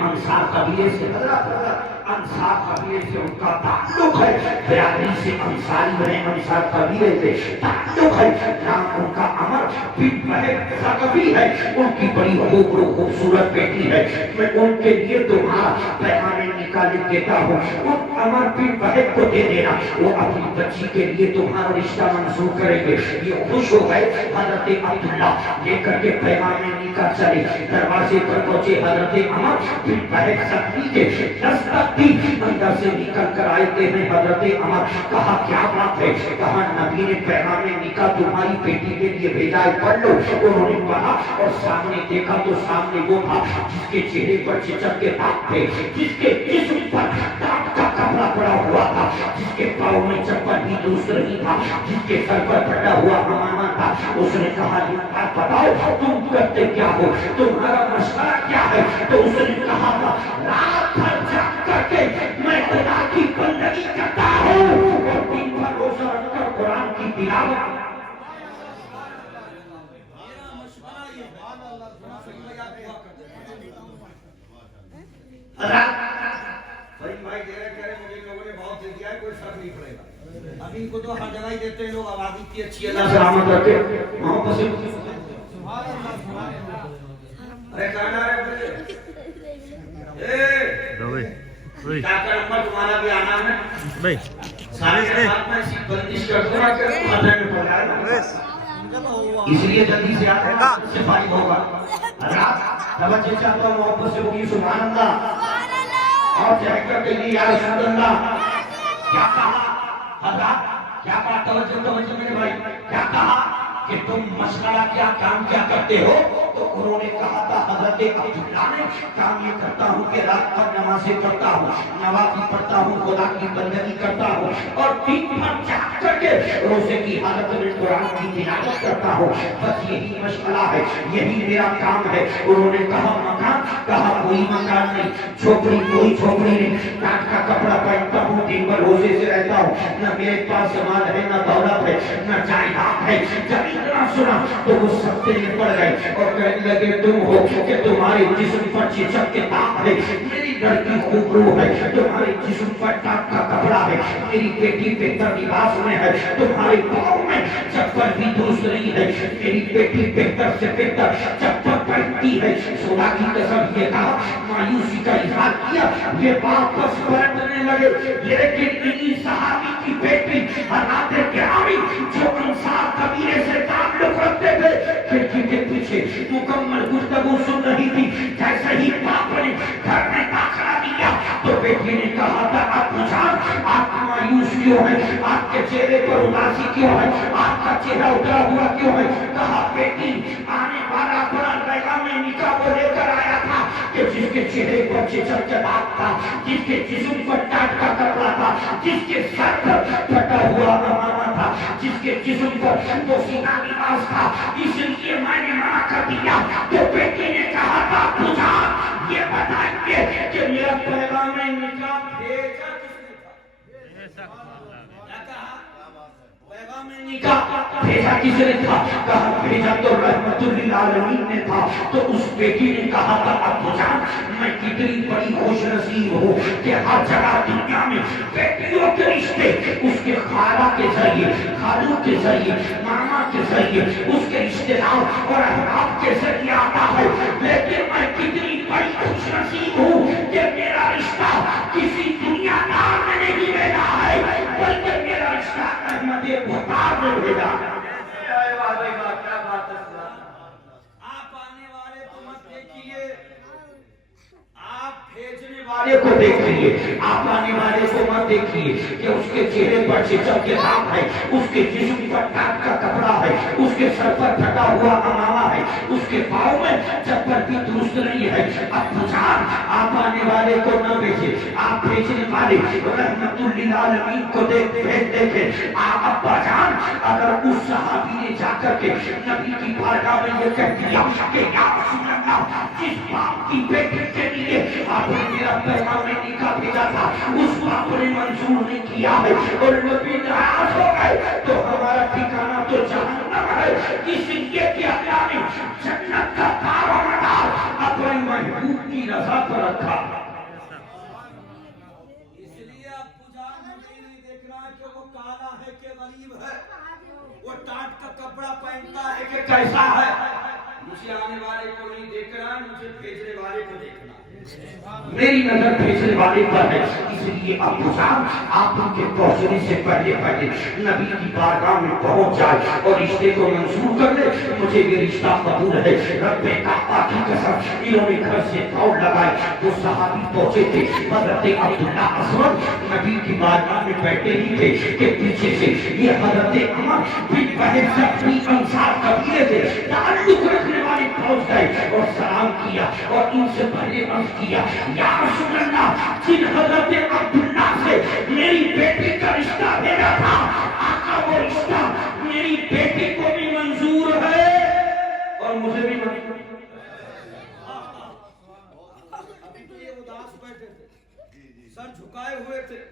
انصار قبیلے سے انصار قبیلے سے ان کا تعلق ہے، برادری سے انصاری بنے، انصار قبیلے سے تعلق ہے، نام ان کا عمر بن مہک ثقفی ہے، ان کی بڑی خوبصورت بیٹی ہے، میں ان کے لیے تمہارا پیغام نکال دیتا ہوں، ان عمر بن مہک کو دے دینا، وہ اپنی بچی کے لیے تمہارا رشتہ منظور کریں گے۔ یہ خوش ہو گئے، حضرت عبداللہ لے کر کے پیغام نکال چلے، دروازے پر پہنچے، حضرت عمر بن مہک ثقفی کے دستک دی، اندر سے نکل کر آئے تھے، حضرت عمر کہا کیا بات ہے؟ کہا نبی نے پیغام نکاح تمہاری بیٹی کے لیے بھیجا ہے، پڑھ لو۔ انہوں نے پڑھا اور سامنے دیکھا تو سامنے وہ تھا جس کے چہرے پر چچک کے داغ تھے، جس کے جسم پر داغ کا کپڑا پڑا ہوا تھا، جس کے پاؤں میں چپل بھی درست نہیں تھا، جس کے سر پر پھٹا ہوا عمامہ تھا۔ اس نے کہا بتاؤ تم کرتے کیا ہو، تمہارا مشورہ کیا ہے؟ تو اس نے کہا تھا رات بھر جاگ کر کے میں خدا کی بندگی کرتا ہوں اور دن بھر روزہ رکھ کر قرآن کی تلاوت۔ بھائی دے رہے کہہ رہے مجھے لوگوں نے بہت دے دیا ہے، کوئی فرق نہیں پڑے گا۔ ابھی ان کو تو ہر جگہ ہی دیتے ہیں لوگ، آبادی کی اچھی ہے، اللہ سلامت رکھے، محبت سے ارے کہنا رہے ڈاکٹر عمر تمہارا بھی آنا ہے سارے کے ساتھ میں اسی بندش کرتے ہیں کہ خطرے میں پڑ رہا ہے، اس لیے جلدی سے آنا سے فائد ہوگا۔ حضرات توجہ چاہتا ہوں، محبت سے بولیے سبحان اللہ، اور چاہے کر کے لیے یا رسول اللہ۔ کیا کہا حضرات؟ کیا کہا؟ توجہ میرے بھائی، کیا کہا کہ تم مشغلہ کیا کام کیا کرتے ہو؟ تو انہوں نے کہا تھا حضرت عبداللہ نے کام یہ کرتا ہوں کہ رات بھر نمازیں پڑھتا ہوں، نوافل پڑھتا ہوں، خدا کی بندگی کرتا ہوں، اور دن بھر جاگ کر کے روزے کی حالت میں قرآن کی تلاوت کرتا ہوں، بس یہی مشغلہ ہے، یہی میرا کام ہے۔ انہوں نے کہا مکان؟ کہا کوئی مکان نہیں، جھوپڑی کوئی جھوپڑی نہیں، ٹاٹ کا کپڑا پہنتا ہوں، دن بھر روزے سے رہتا ہوں، نہ میرے پاس مال ہے، نہ دولت ہے، نہ جائیداد ہے۔ جب اتنا سنا تو وہ سکتے میں پڑ گئے اور کہنے لگے تم ہو کہ تمہارے جسم پر چچک کے داغ ہے، میری لڑکی خوبرو ہے، تمہارے جسم پر ٹاٹ کا کپڑا ہے، میری بیٹی بہتر لباس میں ہے، تمہارے پاؤں میں چپل بھی درست نہیں ہے، میری بیٹی بہتر سے بہتر چپل پہنتی ہے۔ خدا کی قسم یہ کہا، مایوسی کا اظہار کیا، یہ واپس پلٹنے لگے، لیکن انہی صحابی کی بیٹی حضرات گرامی جو انصار قبیلے سے تعلق رکھتے تھے، کھڑکی کے پیچھے مکمل گفتگو سن رہی تھی۔ جیسے ہی باپ نے گھر میں داخلہ دیا تو بیٹی نے کہا تھا ابو جان آپ مایوس کیوں ہیں؟ آپ کے چہرے پر اداسی کیوں ہے؟ آپ کا چہرہ اترا ہوا کیوں ہے؟ کہا بیٹی آنے والا بڑا پیغام نکاح کو لے کر آیا تھا کہ جس کے چہرے پر چچک کا داغ تھا، جس کے جسم پر ٹاٹ کا کپڑا تھا، جس کے سر پر پھٹا ہوا عمامہ تھا، جس کے جسم پر پوشیدہ لباس تھا، اس لیے میں نے منع کر دیا۔ تو بیٹی نے کہا تھا ابو جان یہ بتائیے کہ میرا پیغام نکاح بھیجا کس نے تھا؟ کیا کہا؟ پیغام نکاح بھیجا کس نے تھا؟ کہا بھیجا تو رحمت للعالمین نے تھا۔ تو اس بیٹی نے کہا تھا ابو جان میں کتنی بڑی خوش نصیب ہوں کہ ہر جگہ دنیا میں بیٹیوں کے رشتے اس کے خالہ کے ذریعے، خالو کے ذریعے، ماما کے ذریعے، اس کے رشتے دار اور احباب کے ذریعے آتا ہے، لیکن میں کتنی بڑی خوش نصیب ہوں کہ میرا رشتہ کسی دنیا دار میں نہیں بھیجا ہے، بلکہ میرا رشتہ احمد مختار نے بھیجا۔ آپ آنے والے کو مت دیکھیے، آپ بھیجنے والے کو دیکھیے، آپ آنے والے کو مت دیکھیے کہ اس کے چہرے پر چچک کے داغ ہے، اس کے جسم پر ٹاٹ کا کپڑا ہے، اس کے سر پر پھٹا ہوا عمامہ ہے، اس کے پاؤں میں چپل بھی درست نہیں ہے۔ ابو جان آپ آنے والے کو نہ بھیجے، آپ بھیجنے والے رحمت للعالمین کو دیکھیں۔ ابا جان اگر اس صحابی نے جا کر کے نبی کی بارگاہ میں یہ کہہ دیا کہ یا رسول اللہ جس باپ کی بیٹی کے لیے آپ نے میرا پیغام نکاح بھیجا تھا اس باپ نے منظور نہیں کیا ہے اور نبی ناراض ہو گئے تو ہمارا ٹھکانہ تو جہنم ہے، اس لیے کہ اللہ نے جنت کا دار و مدار اپنے محبوب کی رضا پر رکھا تھا. اس لیے ابو جان مجھے نہیں دیکھ رہا کہ وہ کالا ہے کہ غریب ہے, وہ ٹاٹ کا کپڑا پہنتا ہے کہ کیسا ہے. مجھے آنے والے کو نہیں دیکھ رہا, مجھے بھیجنے والے کو دیکھنا. میری نظر بھیجنے والے پر ہے. اس لیے ابو جان آپ ان کے پہنچنے سے پہلے نبی کی بارگاہ میں پہنچ جائے اور رشتے کو منظور کر لے. مجھے یہ رشتہ قبول ہے. رب کعبہ کی قسم, انہوں نے گھر سے دوڑ لگائی. وہ صحابی پہنچے تھے, حضرت عبداللہ اسود نبی کی بارگاہ میں بیٹھے ہی تھے کہ پیچھے سے یہ حضرت عمر بن بحر زخمی انصار قبیلے سے تعلق رکھنے والے پہنچ گئے اور سلام کیا اور ان سے پہلے عرض کیا, یا رسول اللہ, جن حضرت عبداللہ سے میری بیٹی کا رشتہ دینا تھا, آقا وہ رشتہ میری بیٹی کو بھی منظور ہے اور مجھے بھی منظور ہے. ابھی تو یہ اداس بیٹھے تھے, سر جھکائے ہوئے تھے.